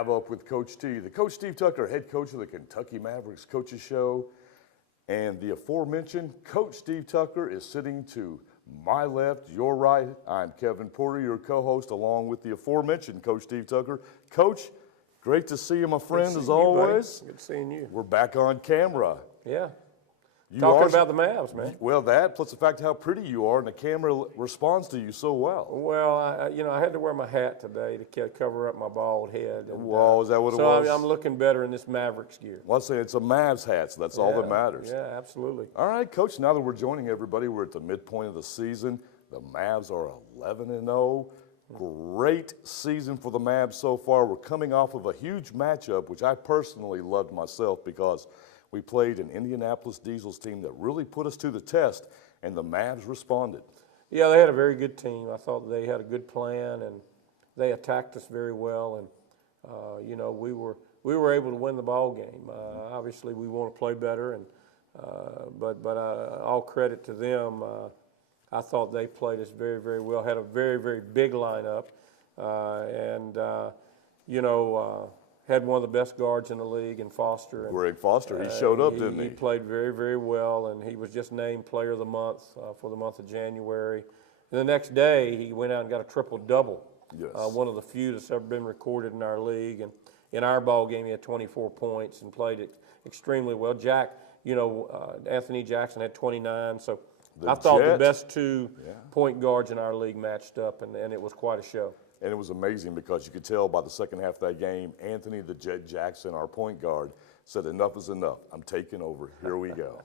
MavUp with Coach T, the Coach Steve Tucker, head coach of the Kentucky Mavericks Coaches Show. And the aforementioned Coach Steve Tucker is sitting to my left, your right. I'm Kevin Porter, your co-host, along with the aforementioned Coach Steve Tucker. Coach, great to see you, my friend, as always. Good seeing you. We're back on camera. Yeah. Talking about the Mavs, man. Well, that, plus the fact how pretty you are, and the camera responds to you so well. Well, I had to wear my hat today to cover up my bald head. And, well, is that what it was? So I'm looking better in this Mavericks gear. Well, I say it's a Mavs hat, so that's all that matters. Yeah, absolutely. All right, Coach, now that we're joining everybody, we're at the midpoint of the season. The Mavs are 11-0. Great season for the Mavs so far. We're coming off of a huge matchup, which I personally loved myself because we played an Indianapolis Diesels team that really put us to the test, and the Mavs responded. Yeah, they had a very good team. I thought they had a good plan, and they attacked us very well. And we were able to win the ball game. Obviously, we want to play better, and but all credit to them. I thought they played us very, very well. Had a very, very big lineup, had one of the best guards in the league in Foster. And, Greg Foster, he showed up, didn't he? He played very, very well, and he was just named Player of the Month for the month of January. And the next day, he went out and got a triple-double, one of the few that's ever been recorded in our league. And in our ball game, he had 24 points and played it extremely well. Anthony Jackson had 29, so I thought the best two point guards in our league matched up, and it was quite a show. And it was amazing because you could tell by the second half of that game, Anthony the Jet Jackson, our point guard, said enough is enough. I'm taking over. Here we go.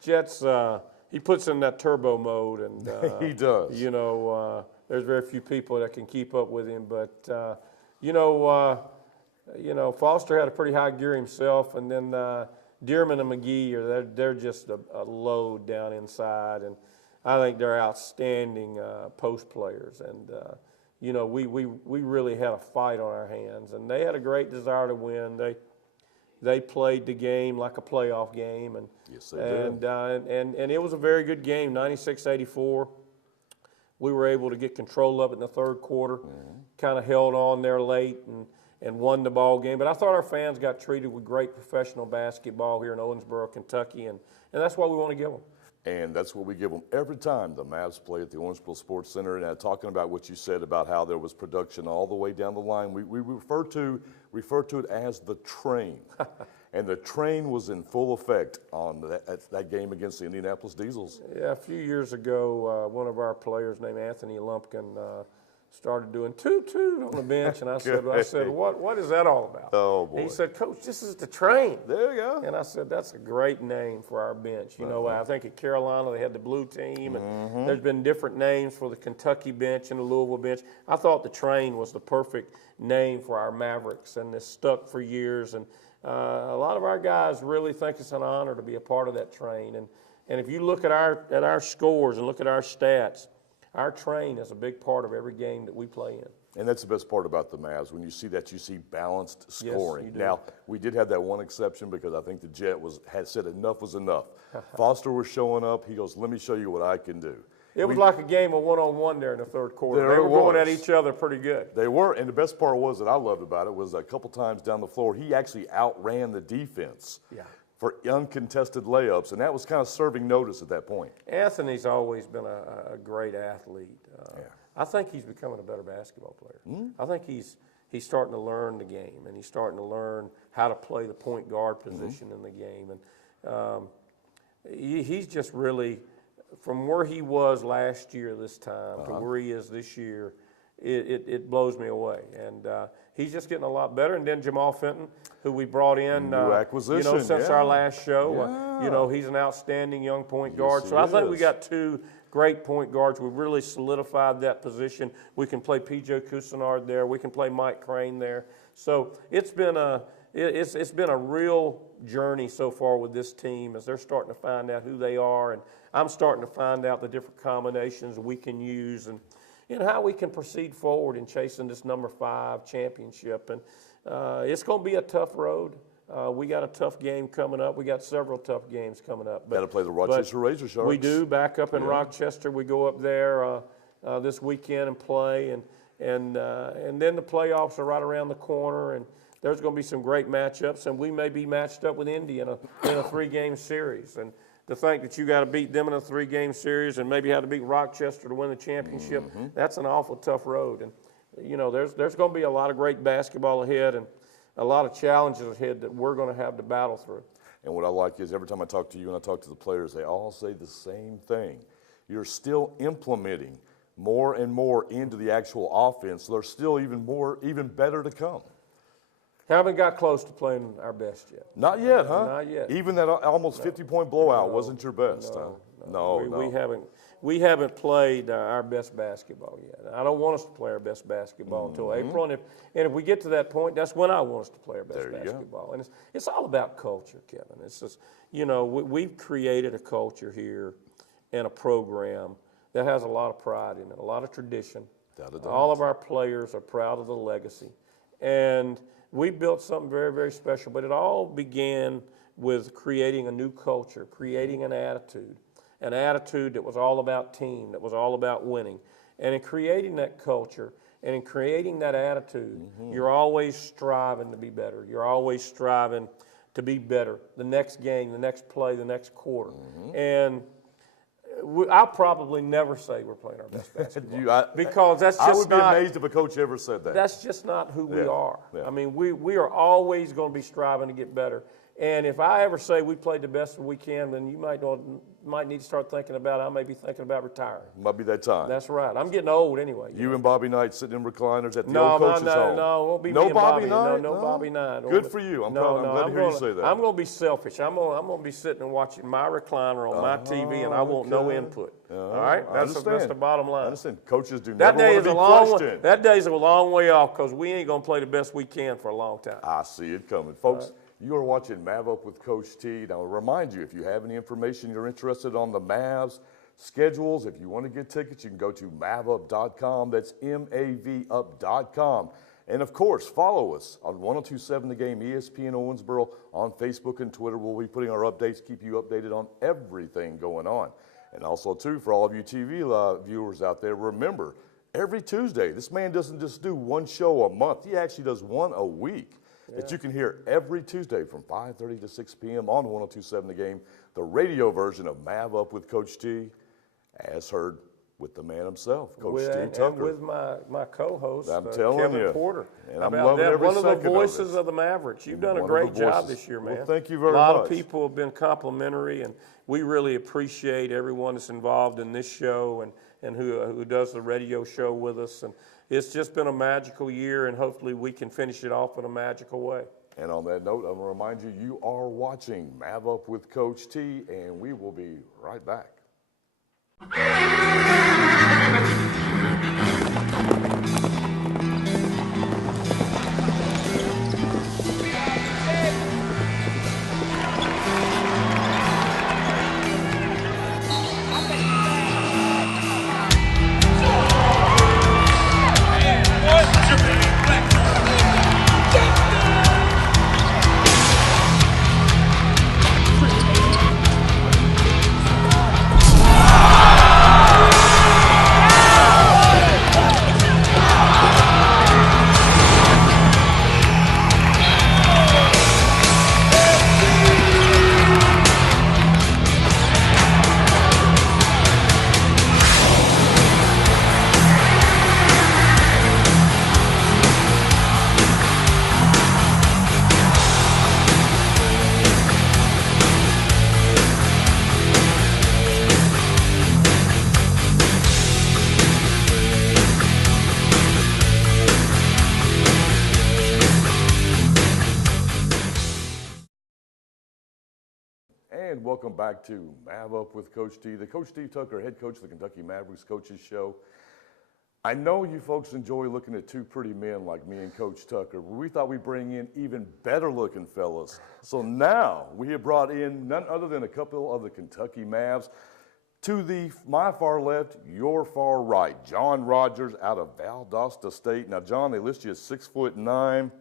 Jet's, he puts in that turbo mode. And he does. There's very few people that can keep up with him. But, Foster had a pretty high gear himself. And then Dearman and McGee, they're just a load down inside. And I think they're outstanding post players. And, we really had a fight on our hands, and they had a great desire to win. They played the game like a playoff game, and yes, they did. And it was a very good game, 96-84. We were able to get control of it in the third quarter, kind of held on there late and won the ball game. But I thought our fans got treated with great professional basketball here in Owensboro, Kentucky, and that's what we want to give them. And that's what we give them every time the Mavs play at the Owensboro Sports Center. And talking about what you said about how there was production all the way down the line, we refer to it as the train. And the train was in full effect on that game against the Indianapolis Diesels. Yeah, a few years ago, one of our players named Anthony Lumpkin started doing toot-toot on the bench, and I said, what is that all about? Oh, boy. And he said, Coach, this is the train. There you go. And I said, that's a great name for our bench. I think at Carolina they had the blue team, and there's been different names for the Kentucky bench and the Louisville bench. I thought the train was the perfect name for our Mavericks, and it's stuck for years. And a lot of our guys really think it's an honor to be a part of that train. And if you look at our scores and look at our stats, our train is a big part of every game that we play in. And that's the best part about the Mavs. When you see that, you see balanced scoring. Yes, you do. Now, we did have that one exception because I think the Jet had said enough was enough. Foster was showing up. He goes, let me show you what I can do. It was like a game of one-on-one there in the third quarter. They were going at each other pretty good. They were, and the best part was that I loved about it was a couple times down the floor, he actually outran the defense. Yeah. For uncontested layups, and that was kind of serving notice at that point. Anthony's always been a great athlete. I think he's becoming a better basketball player. I think he's starting to learn the game, and he's starting to learn how to play the point guard position in the game. And he's just really, from where he was last year this time to where he is this year, it blows me away. And he's just getting a lot better. And then Jamal Fenton, who we brought in, new acquisition, since our last show. He's an outstanding young point guard. So I think we got two great point guards. We've really solidified that position. We can play P.J. Cousinard there. We can play Mike Crane there. So it's been a real journey so far with this team as they're starting to find out who they are, and I'm starting to find out the different combinations we can use and how we can proceed forward in chasing this number 5 championship. And it's going to be a tough road. We got a tough game coming up. We got several tough games coming up. Got to play the Rochester Razor Sharks. We do. Back up in Rochester, we go up there this weekend and play, and then the playoffs are right around the corner. And there's going to be some great matchups, and we may be matched up with Indy in a 3-game series. And to think that you got to beat them in a 3-game series and maybe have to beat Rochester to win the championship, that's an awful tough road. And, you know, there's going to be a lot of great basketball ahead and a lot of challenges ahead that we're going to have to battle through. And what I like is every time I talk to you and I talk to the players, they all say the same thing. You're still implementing more and more into the actual offense. So there's still even better to come. Haven't got close to playing our best yet. Not yet, huh? Not yet. Even that almost 50-point blowout wasn't your best, huh? No. We haven't played our best basketball yet. I don't want us to play our best basketball until April. And if we get to that point, that's when I want us to play our best basketball. And it's all about culture, Kevin. It's just, you know, we've created a culture here and a program that has a lot of pride in it, a lot of tradition. All of our players are proud of the legacy. And we built something very, very special, but it all began with creating a new culture, creating an attitude that was all about team, that was all about winning. And in creating that culture and in creating that attitude, you're always striving to be better. You're always striving to be better the next game, the next play, the next quarter. And I'll probably never say we're playing our best basketball because that's just I would be amazed if a coach ever said that. That's just not who we are. I mean, we are always going to be striving to get better. And if I ever say we played the best we can, then you might need to start thinking about, I may be thinking about retiring. Might be that time. That's right. I'm getting old anyway. You and Bobby Knight sitting in recliners at the old coach's home. No, it won't be no me and Bobby Knight? No, Bobby Knight. Good for you. I'm glad to hear you say that. I'm going to be selfish. I'm going to be sitting and watching my recliner on my TV, and I want no input. All right? That's the bottom line. I understand. Coaches do never want to be questioned. That day is a long way off because we ain't going to play the best we can for a long time. I see it coming. Folks, you are watching MavUp with Coach T. Now, I'll remind you, if you have any information you're interested on the Mavs schedules, if you want to get tickets, you can go to MavUp.com. That's MAVUp.com. And, of course, follow us on 102.7 The Game, ESPN Owensboro, on Facebook and Twitter. We'll be putting our updates, keep you updated on everything going on. And also, too, for all of you TV viewers out there, remember, every Tuesday, this man doesn't just do one show a month. He actually does one a week. That you can hear every Tuesday from 5:30 to 6 p.m. on 102.7 The Game, the radio version of MavUp with Coach T, as heard with the man himself, Coach T. Tucker. And with my co-host, Kevin Porter. And I'm loving every second of it. One of the voices of the Mavericks. You've done a great job this year, man. Well, thank you very much. A lot of people have been complimentary, and we really appreciate everyone that's involved in this show and who does the radio show with us. And it's just been a magical year, and hopefully we can finish it off in a magical way. And on that note, I'm going to remind you, you are watching MavUp with Coach T, and we will be right back. And welcome back to MavUp with Coach T, the Coach Steve Tucker, head coach of the Kentucky Mavericks Coaches Show. I know you folks enjoy looking at two pretty men like me and Coach Tucker, but we thought we'd bring in even better looking fellas. So now we have brought in none other than a couple of the Kentucky Mavs. To my far left, your far right, John Rogers out of Valdosta State. Now, John, they list you as 6'9".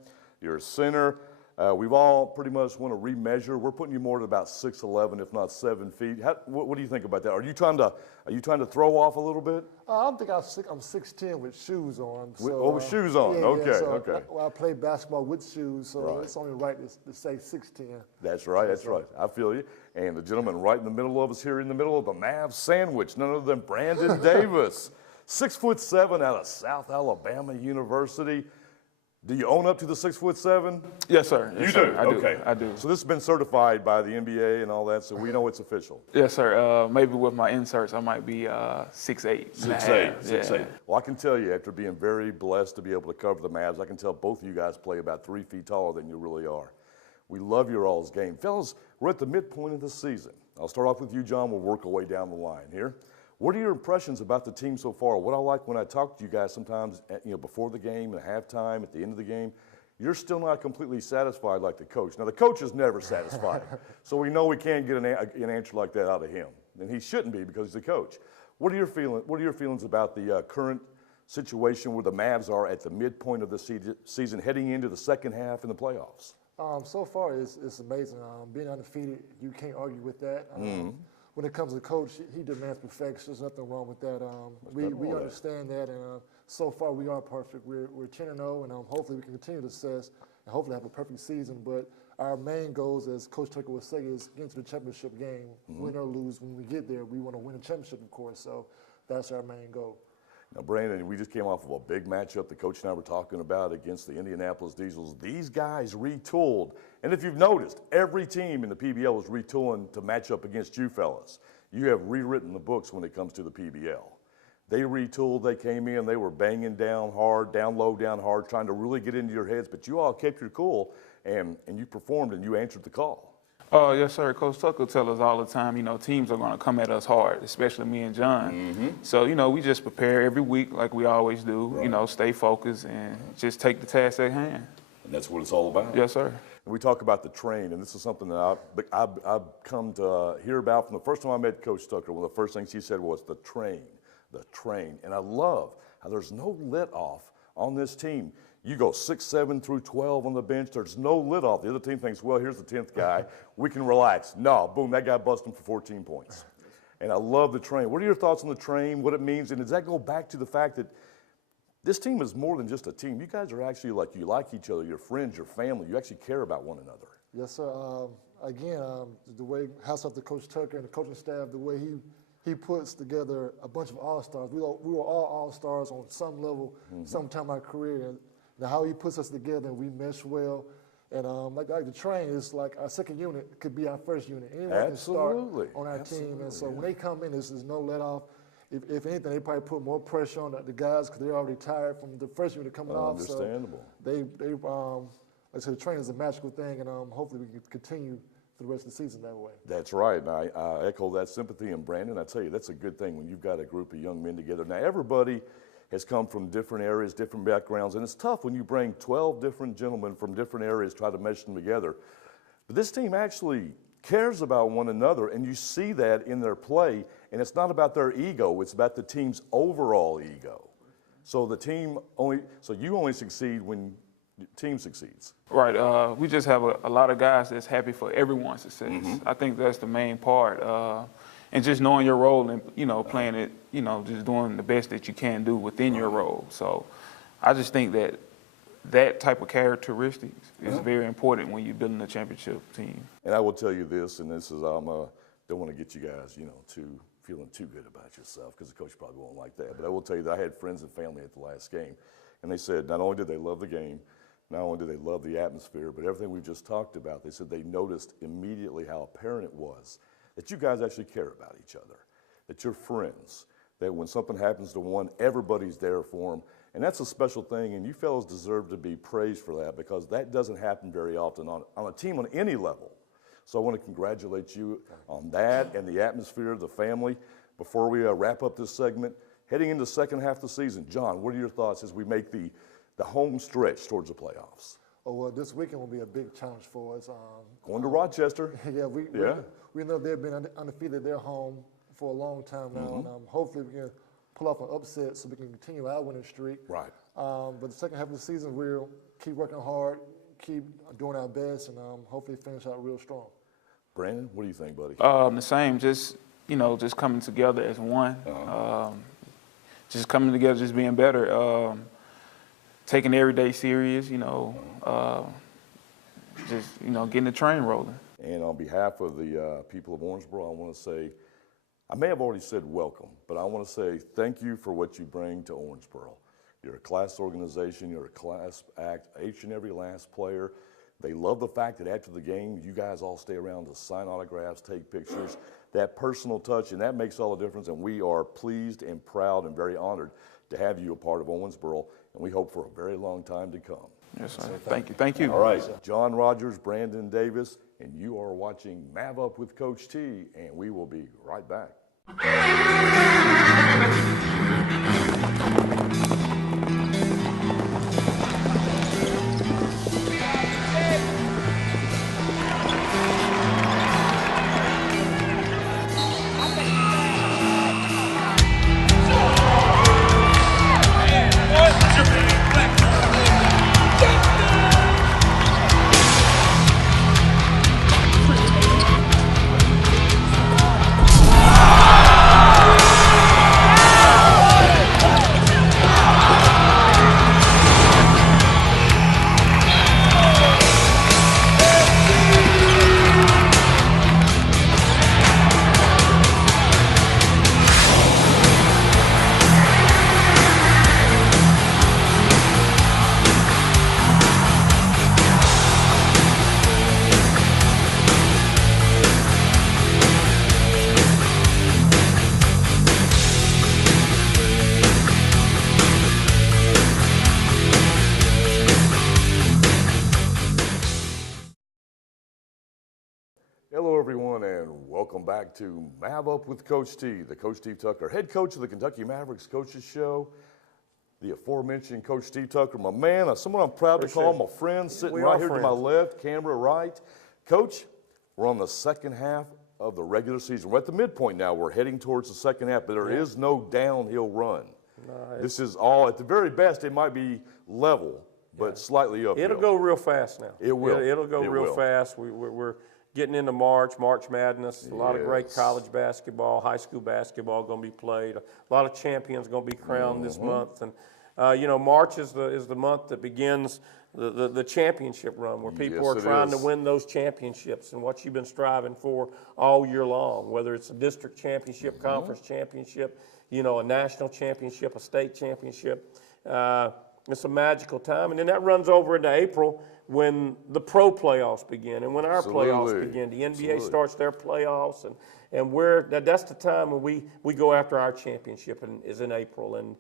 You're a center. We've all pretty much want to remeasure. We're putting you more at about 6'11", if not 7 feet. What do you think about that? Are you trying to throw off a little bit? I don't think I'm 6'10" with shoes on. So, with shoes on. Yeah, okay, so okay. I play basketball with shoes, so Right. it's only right to say 6'10". That's right, that's right. I feel you. And the gentleman right in the middle of us here in the middle of the Mavs sandwich, none other than Brandon Davis. 6'7" out of South Alabama University. Do you own up to the 6'7"? Yes, sir. You Yes, do? sir. I do. Okay. I do. So this has been certified by the NBA and all that, so we know it's official. Yes, sir. Maybe with my inserts, I might be 6'8". 6'8", Yeah. 6'8". Well, I can tell you, after being very blessed to be able to cover the Mavs, I can tell both of you guys play about 3 feet taller than you really are. We love your all's game. Fellas, we're at the midpoint of the season. I'll start off with you, John. We'll work our way down the line here. What are your impressions about the team so far? What I like when I talk to you guys sometimes, before the game, at halftime, at the end of the game, you're still not completely satisfied like the coach. Now, the coach is never satisfied, so we know we can't get an answer like that out of him, and he shouldn't be because he's the coach. What are your feelings about the current situation where the Mavs are at the midpoint of the season, heading into the second half in the playoffs? So far, it's amazing. Being undefeated, you can't argue with that. When it comes to the coach, he demands perfection. There's nothing wrong with that. We understand that, and so far we are perfect. We're 10-0, and hopefully we can continue to success and hopefully have a perfect season. But our main goals, as Coach Tucker would say, is getting to the championship game. Win or lose, when we get there, we want to win a championship, of course. So that's our main goal. Now, Brandon, we just came off of a big matchup the coach and I were talking about against the Indianapolis Diesels. These guys retooled. And if you've noticed, every team in the PBL is retooling to match up against you fellas. You have rewritten the books when it comes to the PBL. They retooled, they came in, they were banging down hard, down low, down hard, trying to really get into your heads, but you all kept your cool and you performed and you answered the call. Yes, sir. Coach Tucker tells us all the time, teams are going to come at us hard, especially me and John. So, we just prepare every week like we always do, Right. Stay focused and just take the task at hand. And that's what it's all about. Yes, sir. And we talk about the train, and this is something that I've come to hear about from the first time I met Coach Tucker. One of the first things he said was the train. And I love how there's no let off on this team. You go 6, 7 through 12 on the bench. There's no lid off. The other team thinks, well, here's the 10th guy. We can relax. No, boom, that guy busted him for 14 points. And I love the train. What are your thoughts on the train, what it means? And does that go back to the fact that this team is more than just a team? You guys are actually you like each other, your friends, your family. You actually care about one another. Yes, sir. Again, the way, hats off to Coach Tucker and the coaching staff, the way he puts together a bunch of all-stars. We were all all-stars on some level, sometime in our career. And how he puts us together, and we mesh well. And like the train is like our second unit could be our first unit. Anyone can start on our team. And so when they come in, there's no let off. If anything, they probably put more pressure on the guys because they're already tired from the first unit coming off. Understandable. So the train is a magical thing, and hopefully we can continue for the rest of the season that way. That's right, and I echo that sympathy. And Brandon, I tell you, that's a good thing when you've got a group of young men together. Now, everybody has come from different areas, different backgrounds, and it's tough when you bring 12 different gentlemen from different areas, try to mesh them together. But this team actually cares about one another, and you see that in their play, and it's not about their ego, it's about the team's overall ego. So you only succeed when the team succeeds. Right. We just have a lot of guys that's happy for everyone's success. I think that's the main part. And just knowing your role and, playing it, just doing the best that you can do within your role. So I just think that type of characteristics is very important when you're building a championship team. And I will tell you this, and this is, don't want to get you guys, feeling too good about yourself, because the coach probably won't like that. But I will tell you that I had friends and family at the last game, and they said not only did they love the game, not only did they love the atmosphere, but everything we've just talked about, they said they noticed immediately how apparent it was that you guys actually care about each other, that you're friends, that when something happens to one, everybody's there for them. And that's a special thing, and you fellas deserve to be praised for that, because that doesn't happen very often on a team on any level. So I want to congratulate you on that and the atmosphere, the family. Before we wrap up this segment, heading into the second half of the season, John, what are your thoughts as we make the home stretch towards the playoffs? Oh, well, this weekend will be a big challenge for us. Going to Rochester. We know they've been undefeated at their home for a long time now, and hopefully we can pull off an upset so we can continue our winning streak. Right. But the second half of the season, we'll keep working hard, keep doing our best and hopefully finish out real strong. Brandon, what do you think, buddy? The same, just coming together as one. Just coming together, just being better. Taking every day serious, just getting the train rolling. And on behalf of the people of Owensboro, I want to say, I may have already said welcome, but I want to say thank you for what you bring to Owensboro. You're a class organization, you're a class act, each and every last player. They love the fact that after the game, you guys all stay around to sign autographs, take pictures, that personal touch, and that makes all the difference. And we are pleased and proud and very honored to have you a part of Owensboro, and we hope for a very long time to come. Yes, sir. Thank you. Thank you. All right, John Rogers, Brandon Davis, and you are watching MavUp with Coach T, and we will be right back. Hello, everyone, and welcome back to MavUp with Coach T, the Coach Steve Tucker, head coach of the Kentucky Mavericks Coaches Show. The aforementioned Coach Steve Tucker, my man, someone I'm proud to call my friend, sitting right here to my left, camera right. Coach, we're on the second half of the regular season. We're at the midpoint now. We're heading towards the second half, but there is no downhill run. No, this is all, at the very best, it might be level, but slightly uphill. It'll go real fast now. It will. It'll go real fast. We're getting into March Madness, a lot of great college basketball, high school basketball going to be played. A lot of champions going to be crowned this month. And, March is the month that begins the championship run, where people are trying to win those championships and what you've been striving for all year long, whether it's a district championship, conference championship, a national championship, a state championship. It's a magical time. And then that runs over into April, when the pro playoffs begin and when our playoffs begin. The NBA starts their playoffs, and that's the time when we go after our championship, and is in April, and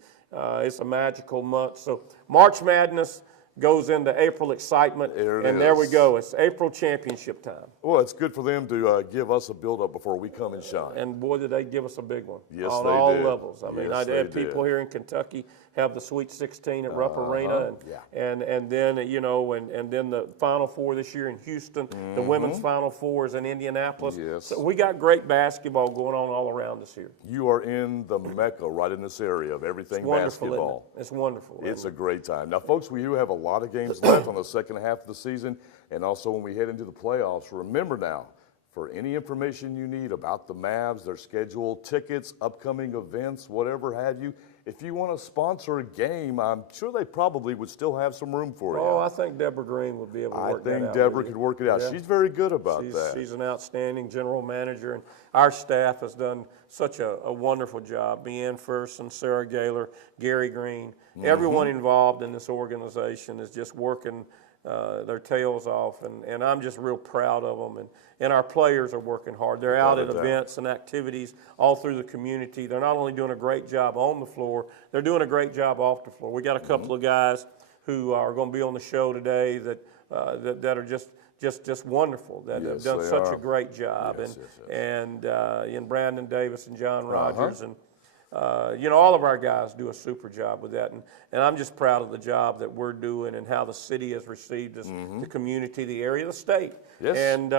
it's a magical month. So March Madness goes into April excitement, and there we go. It's April championship time. Well, it's good for them to give us a build-up before we come and shine. And boy, did they give us a big one. Yes, on they all did. levels. I mean, I had people here in Kentucky have the Sweet 16 at Rupp Arena, and then and then the Final Four this year in Houston. The women's Final Four is in Indianapolis. Yes. So we got great basketball going on all around us here. You are in the Mecca, right in this area of everything basketball. It's wonderful. It's a great time. Now, folks, we do have a lot of games left on the second half of the season, and also when we head into the playoffs. Remember now, for any information you need about the Mavs, their schedule, tickets, upcoming events, whatever have you, if you want to sponsor a game, I'm sure they probably would still have some room for you. Oh, I think Deborah Green would be able to work that out. I think Deborah could work it out. Yeah. She's very good about that. She's an outstanding general manager, and our staff has done such a wonderful job. Leanne Ferguson, Sarah Gaylor, Gary Green, everyone involved in this organization is just working their tails off, and I'm just real proud of them. And our players are working hard. They're out at events and activities all through the community. They're not only doing a great job on the floor, they're doing a great job off the floor. We got a couple of guys who are going to be on the show today that are just wonderful, that have done such a great job. And Brandon Davis and John Rogers and all of our guys do a super job with that, and I'm just proud of the job that we're doing and how the city has received us, the community, the area, the state. Yes. And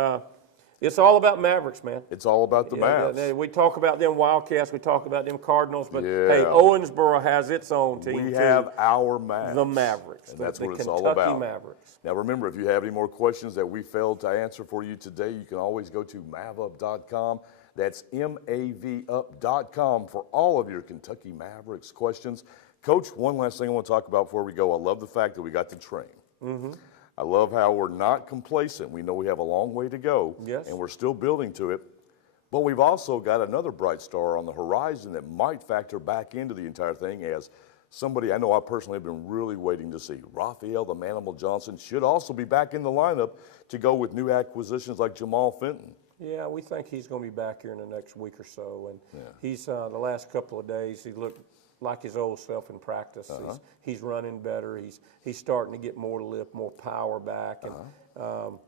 It's all about Mavericks, man. It's all about the Mavs. We talk about them Wildcats, we talk about them Cardinals, but Yeah. hey, Owensboro has its own team We too. have our Mavs. The Mavericks. And that's the what it's Kentucky all about. Mavericks. Now remember, if you have any more questions that we failed to answer for you today, you can always go to MavUp.com. That's MavUp.com for all of your Kentucky Mavericks questions. Coach, one last thing I want to talk about before we go. I love the fact that we got to train. I love how we're not complacent. We know we have a long way to go, Yes. and we're still building to it. But we've also got another bright star on the horizon that might factor back into the entire thing as somebody I know I personally have been really waiting to see. Raphael the Manimal Johnson should also be back in the lineup to go with new acquisitions like Jamal Fenton. Yeah, we think he's going to be back here in the next week or so. And he's the last couple of days, he looked like his old self in practice. He's running better. He's starting to get more lift, more power back. And,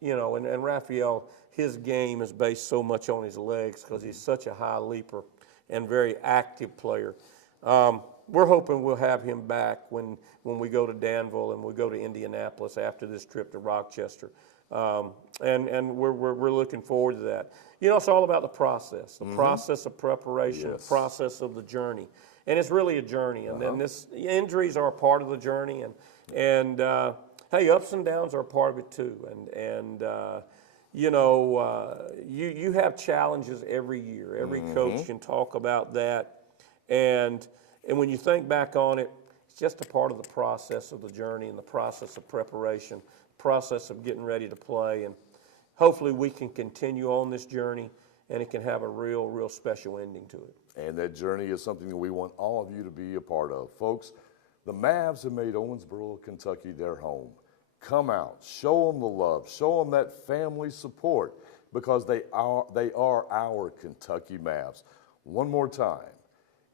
you know, and Raphael, his game is based so much on his legs because he's such a high leaper and very active player. We're hoping we'll have him back when we go to Danville and we go to Indianapolis after this trip to Rochester. And we're looking forward to that. You know, it's all about the process of preparation, the process of the journey. And it's really a journey. And then injuries are a part of the journey. And hey, ups and downs are a part of it too. And you know, you have challenges every year. Every coach can talk about that. And when you think back on it, it's just a part of the process of the journey and the process of preparation, process of getting ready to play. And hopefully we can continue on this journey and it can have a real special ending to it. And that journey is something that we want all of you to be a part of. Folks, the Mavs have made Owensboro, Kentucky their home. Come out, show them the love, show them that family support because they are our Kentucky Mavs. One more time,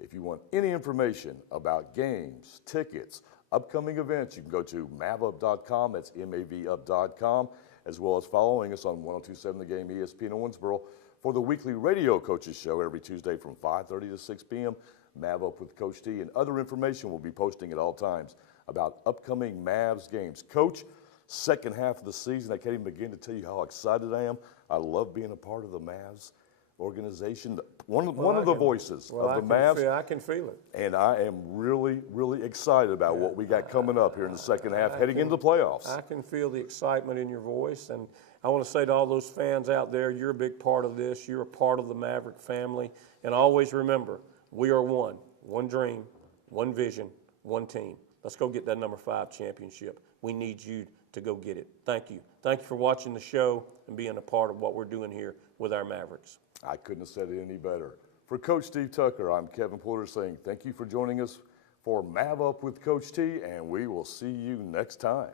if you want any information about games, tickets, upcoming events, you can go to MavUp.com, that's MavUp.com, as well as following us on 102.7 The Game ESPN Owensboro for the weekly radio coaches show every Tuesday from 5:30 to 6 p.m. MavUp with Coach T, and other information we'll be posting at all times about upcoming Mavs games. Coach, second half of the season, I can't even begin to tell you how excited I am. I love being a part of the Mavs organization, one of the voices of the Mavs. I can feel it. And I am really excited about what we got coming up here in the second half, heading into the playoffs. I can feel the excitement in your voice, and I want to say to all those fans out there, you're a big part of this. You're a part of the Maverick family, and always remember, we are one dream, one vision, one team. Let's go get that number 5 championship. We need you to go get it. Thank you. Thank you for watching the show and being a part of what we're doing here with our Mavericks. I couldn't have said it any better. For Coach Steve Tucker, I'm Kevin Porter saying thank you for joining us for MavUp with Coach T, and we will see you next time.